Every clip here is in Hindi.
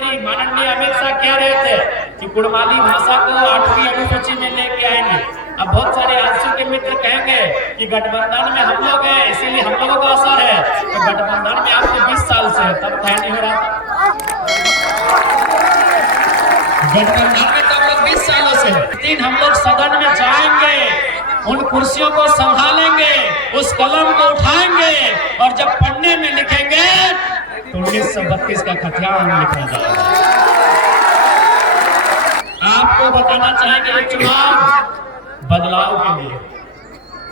मंत्री माननीय अमित शाह कह रहे थे कि कुड़माली भाषा को 8वीं अनुसूची में लेके आएंगे। अब बहुत सारे आजसू के मित्र कहेंगे कि गठबंधन में हम लोग हैं इसीलिए हम लोगों का असर है, तो गठबंधन में आपको 20 साल से तब तय नहीं हो रहा। गठबंधन में तो हम लोग 20 सालों से लेकिन हम लोग सदन में जाएंगे, उन कुर्सियों को संभालेंगे, उस कलम को उठाएंगे और जब पढ़ने में लिखेंगे तो 1932 का खतियान लिखा जाएगा। आपको बताना चाहेंगे ये चुनाव बदलाव के लिए,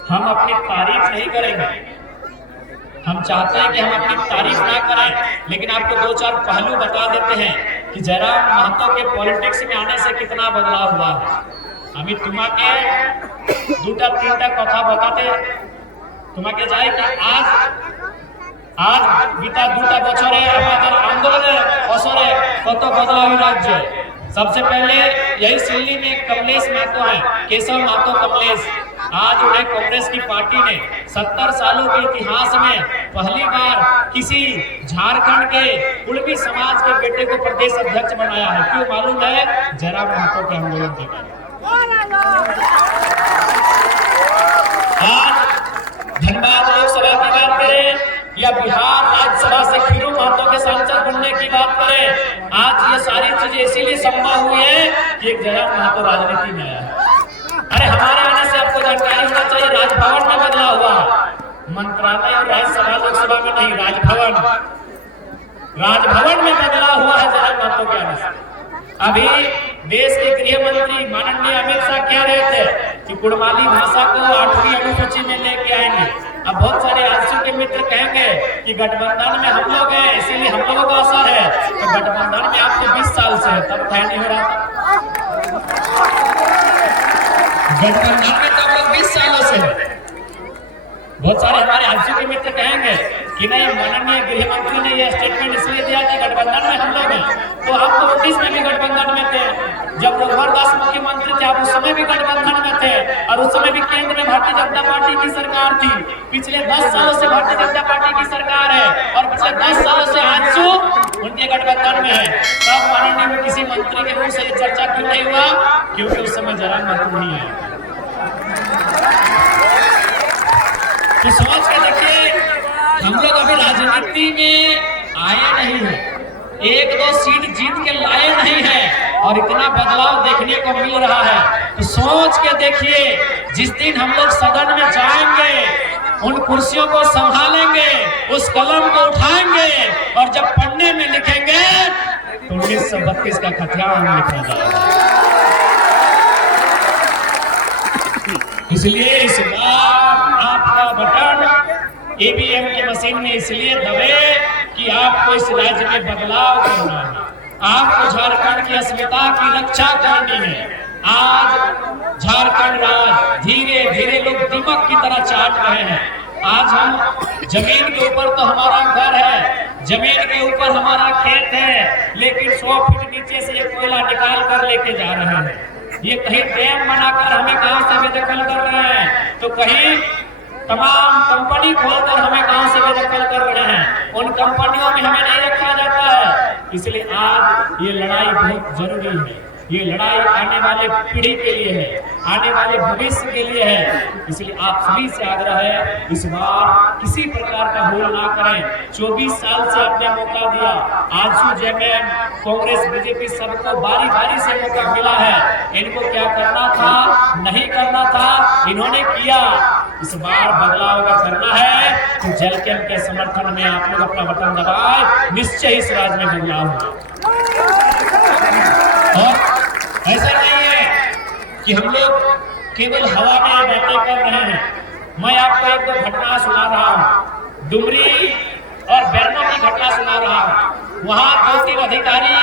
हम अपनी तारीफ नहीं करेंगे। हम चाहते हैं कि हम अपनी तारीफ ना करें, लेकिन आपको 2-4 पहलू बता देते हैं कि जयराम महतो के पॉलिटिक्स में आने से कितना बदलाव हुआ है। আমি তোমাকে 2-3টা কথা बताते তোমাকে যাই कि आज बीता 2টা বছরে আমাদের আন্দোলনের असरे কত বদলাव राज्य। सबसे पहले यही सिल्ली में कमलेश महतो है, केशव महतो कमलेश। आज उन्हें कांग्रेस की पार्टी ने 70 सालों के इतिहास में पहली बार किसी झारखंड के कुड़मी समाज के बेटे को प्रदेश अध्यक्ष बनाया है। क्यों मालूम है? जयराम महतो के आंदोलन के कारण। आज धनबाद लोकसभा की बात करें या बिहार राज्यसभा से खीरू महतो के सांसद बनने की बात करें, आज ये सारी चीजें इसीलिए संभव हुई है कि एक जयराम महतो राजनीति में आया है। अरे हमारे आने से आपको जानकारी होना चाहिए, राजभवन में बदलाव हुआ, मंत्रालय और राज्यसभा लोकसभा में नहीं, राजभवन में बदलाव हुआ है जयराम महतो के आने से। अभी देश के गृह मंत्री माननीय अमित शाह कह रहे थे कि कुड़माली भाषा को 8वीं अनुसूची में लेके आएंगे। अब बहुत सारे आजसू के मित्र कहेंगे कि गठबंधन में हम लोग हैं इसीलिए हम लोगों का असर है, तो गठबंधन में आपको 20 साल से तब तय नहीं हो रहा। गठबंधन में तो हम लोग 20 सालों से बहुत सारे हमारे आजसू के मित्र कहेंगे कि नहीं, माननीय गृह मंत्री ने यह स्टेटमेंट इसलिए दिया कि गठबंधन में हम लोग हैं, तो आप तो 29 में भी गठबंधन में थे। जब रघुवर दास मुख्यमंत्री थे आप उस समय भी गठबंधन में थे, और उस समय भी केंद्र में भारतीय जनता पार्टी की सरकार थी। पिछले 10 सालों से भारतीय जनता पार्टी की सरकार है और पिछले 10 सालों से आजसू उनके गठबंधन में है। तब माननीय किसी मंत्री के मुंह से ये चर्चा क्यों नहीं हुआ? क्योंकि उस समय जयराम महतो नहीं है। तो सोच के देखिए, हम लोग अभी राजनीति में आए नहीं है, 1-2 सीट जीत के लाए नहीं है और इतना बदलाव देखने को मिल रहा है। तो सोच के देखिए, जिस दिन हम लोग सदन में जाएंगे, उन कुर्सियों को संभालेंगे, उस कलम को उठाएंगे और जब पढ़ने में लिखेंगे तो 1932 का खतियान लिखा जाएगा। इसलिए इस बार आपका बटन ईवीएम की मशीन में इसलिए दबे कि आपको इस राज्य में बदलाव करना है, आपको झारखंड की अस्मिता की रक्षा करनी है। आज झारखंड राज्य धीरे धीरे लोग दीमक की तरह चाट रहे हैं। आज हम जमीन के ऊपर तो हमारा घर है, जमीन के ऊपर हमारा खेत है, लेकिन 100 फीट नीचे से ये कोयला निकाल कर लेके जा रहे हैं। ये कहीं डैम बनाकर हमें गांव से बेदखल कर रहे हैं, तो कहीं तमाम कंपनी खोलकर हमें गांव से बेदखल कर रहे हैं। उन कंपनियों में हमें नहीं रखा जाता है। इसलिए आज ये लड़ाई बहुत जरूरी है। ये लड़ाई आने वाले पीढ़ी के लिए है, आने वाले भविष्य के लिए है। इसलिए आप सभी से आग्रह है, इस बार किसी प्रकार का भूल ना करें। 24 साल से आपने मौका दिया, आजसू जेएमएम कांग्रेस बीजेपी सबको बारी बारी से मौका मिला है। इनको क्या करना था, नहीं करना था, इन्होंने किया। इस बार बदलाव अगर करना है तो जलकेम के समर्थन में आप लोग अपना बटन दबाएं, निश्चय इस राज्य में बदलाव होगा। और ऐसा नहीं है कि हम लोग केवल हवा में बातें कर रहे हैं। मैं आपको 1-2 घटना सुना रहा हूँ, डुमरी और बैरनो की घटना सुना रहा हूँ। वहाँ 2-3 अधिकारी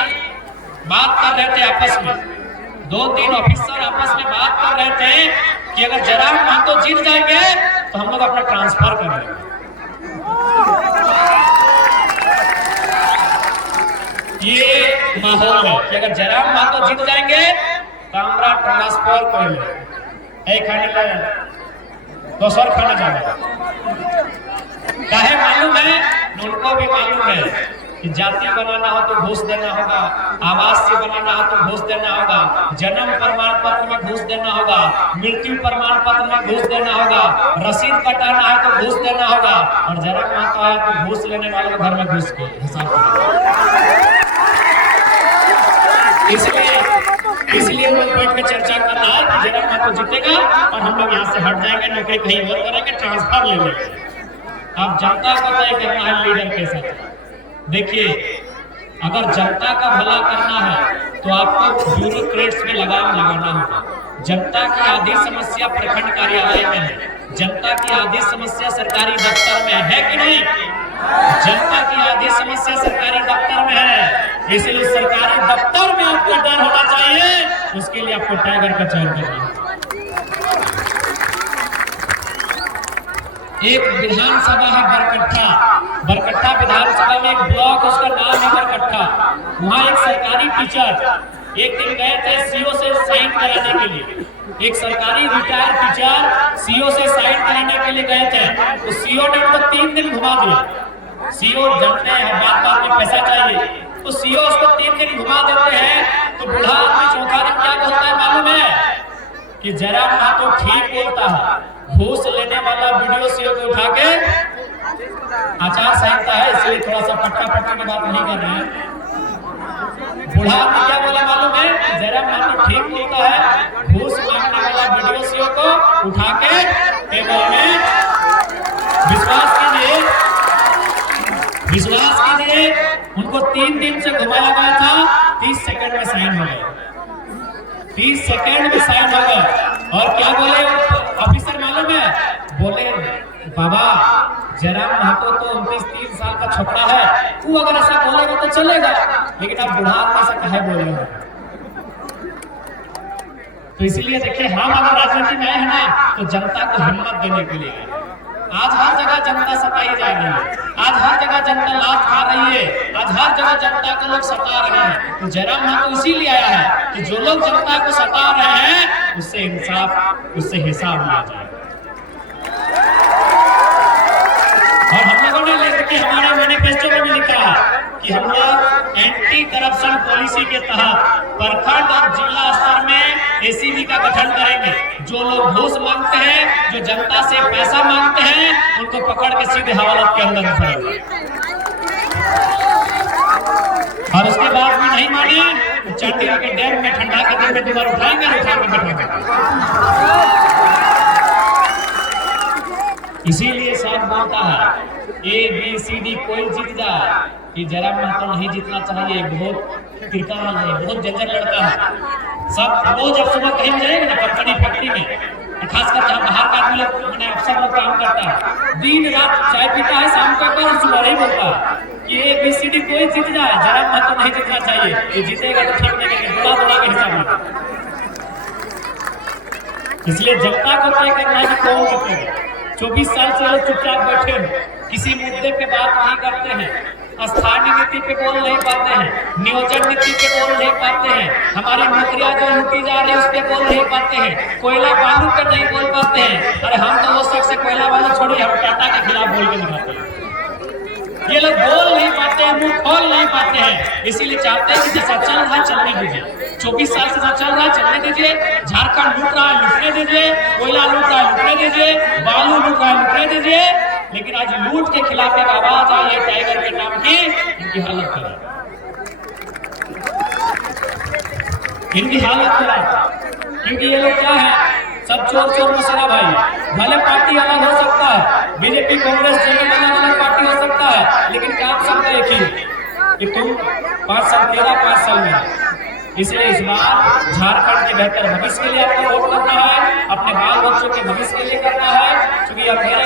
बात कर रहे थे आपस में, 2-3 ऑफिसर आपस में बात कर रहे थे कि अगर जयराम महतो जीत जाएंगे तो हम लोग अपना ट्रांसफर कर लेंगे। ये माहौल है कि अगर जयराम महतो जीत जाएंगे तो हमारा ट्रांसफर कर लेंगे, खाने का दोसर खाना जाना। काहे मालूम है? उनको भी मालूम है कि जाति बनाना हो तो घूस देना होगा, आवासीय बनाना हो तो घूस देना होगा, जन्म प्रमाण पत्र में घूस देना होगा, मृत्यु प्रमाण पत्र में घूस देना होगा, रसीद कटाना है तो घूस देना होगा, और जरा माता है तो घूस लेने वालों के घर में घुस के हिसाब। इसलिए लोग बैठ के चर्चा कर रहा है कि जरा माता जीतेगा और हम लोग यहाँ से हट जाएंगे, नौकरी कहीं और करेंगे, ट्रांसफर ले लेंगे। अब जनता को तय करना है लीडर के साथ। देखिए, अगर जनता का भला करना है तो आपको ब्यूरोक्रेट्स में लगाम लगाना होगा। जनता की आधी समस्या प्रखंड कार्यालय में है, जनता की आधी समस्या सरकारी दफ्तर में है कि नहीं? जनता की आधी समस्या सरकारी दफ्तर में है, इसलिए सरकारी दफ्तर में आपको डर होना चाहिए। उसके लिए आपको टाइगर का चयन करना है। एक विधानसभा है बरकट्ठा विधानसभा में एक ब्लॉक, उसका नाम है बरकट्ठा। वहाँ एक सरकारी टीचर एक दिन गए थे सीओ से साइन कराने के लिए। एक सरकारी रिटायर्ड टीचर सीओ से साइन कराने के लिए गए थे, तो सीओ ने उनको 3 दिन घुमा दिया। सीओ जानते हैं बात में पैसा चाहिए, तो सीओ उसको 3 दिन घुमा देते हैं। तो बूढ़ा आदमी चौथा दिन क्या बोलता है मालूम है? कि जरा तो ठीक बोलता है, घूस लेने वाला वीडियो सीओ को उठा के, आचार संहिता है इसलिए थोड़ा सा पट्टा पट्टी की बात नहीं कर रहे हैं। बूढ़ा आदमी क्या बोला मालूम है? जरा तो ठीक बोलता है, घूस मांगने वाला वीडियो सीओ को उठा के टेबल में, विश्वास कीजिए उनको 3 दिन से घुमाया गया था, 30 सेकंड में साइन हो गया। 30 सेकंड में साइन हो गया। और क्या बोले ऑफिसर मालूम है? बोले बाबा जयराम महतो तो 29-30 साल का छोकरा है, तू अगर ऐसा बोलेगा तो चलेगा, लेकिन आप बुढ़ा ऐसा कहे बोल रहे हो? तो इसलिए देखिए, हम अगर राजनीति में आए हैं ना तो जनता को हिम्मत देने के लिए। आज हर जगह जनता सताई जा रही है, आज हर जगह जनता लात खा रही है, आज हर जगह जनता को लोग सता रहे हैं। तो जयराम महतो इसीलिए आया है कि जो लोग जनता को सता रहे हैं उससे इंसाफ, उससे हिसाब लिया जाए। और हम लोगों ने लेकर हमारे मैनिफेस्टो में भी लिखा है कि हम लोग एंटी करप्शन पॉलिसी के तहत प्रखंड और जिला स्तर में एसीबी का गठन करेंगे। जो लोग घूस मांगते हैं, जो जनता से पैसा मांगते हैं, उनको पकड़ के सीधे हवालात के अंदर रखेंगे। और उसके बाद भी नहीं माने तो चंडीगढ़ के डैम में ठंडा के दिन में दोबारा उठाएंगे और उठा के बैठाएंगे। इसीलिए सब बोलता है ABCD कोई जीत जाए, कि जयराम महतो नहीं जीतना चाहिए, बहुत किरकाल है, बहुत जंजर लड़का है। सब रोज अब सुबह कहीं जाएंगे ना कंपनी फैक्ट्री में, खासकर जहाँ बाहर का आदमी लोग मैंने अफसर लोग काम करता है, दिन रात चाय पीता है, शाम को और सुबह नहीं बोलता कि ABCD कोई जीत जाए, जयराम महतो नहीं जीतना चाहिए। ये जीतेगा तो ठीक नहीं, लेकिन बुला के हिसाब में। इसलिए जनता को तय करना है कि कौन जीतेगा। 24 साल से लोग चुपचाप बैठे हैं, किसी मुद्दे पे बात नहीं करते हैं, स्थानीय नीति पे बोल नहीं पाते हैं, नियोजन नीति पे बोल नहीं पाते हैं, हमारी नौकरियां जो लूटी जा रही है उस पे बोल नहीं पाते हैं, कोयला बालू पे नहीं बोल पाते हैं। अरे हम तो वो शख्स से कोयला बालू छोड़िए, हम टाटा के खिलाफ बोल के दिखाते हैं। ये लोग बोल नहीं पाते हैं, मुंह खोल नहीं पाते हैं। इसीलिए चाहते हैं कि जैसा चल रहा है चलने दीजिए, 24 साल से चल रहा है चलने दीजिए। झारखंड लूट रहा है लूटने दीजिए, कोयला लूट रहा है लूटने दीजिए, बालू लूट रहा है लूटने दीजिए। लेकिन आज लूट के खिलाफ एक आवाज आई है टाइगर के नाम की, इनकी हालत खराब, इनकी हालत खराब। क्योंकि ये लोग क्या है, सब चोर मसाला भाई। भले पार्टी अलग हो सकता है, बीजेपी कांग्रेस अलग पार्टी हो सकता है, लेकिन काम सबका एक ही कि तुम 5 साल 5 साल में। इसलिए इस बार झारखंड के बेहतर भविष्य के लिए आपको वोट करना है, अपने बाल बच्चों के भविष्य के लिए करना है। क्योंकि अब मेरे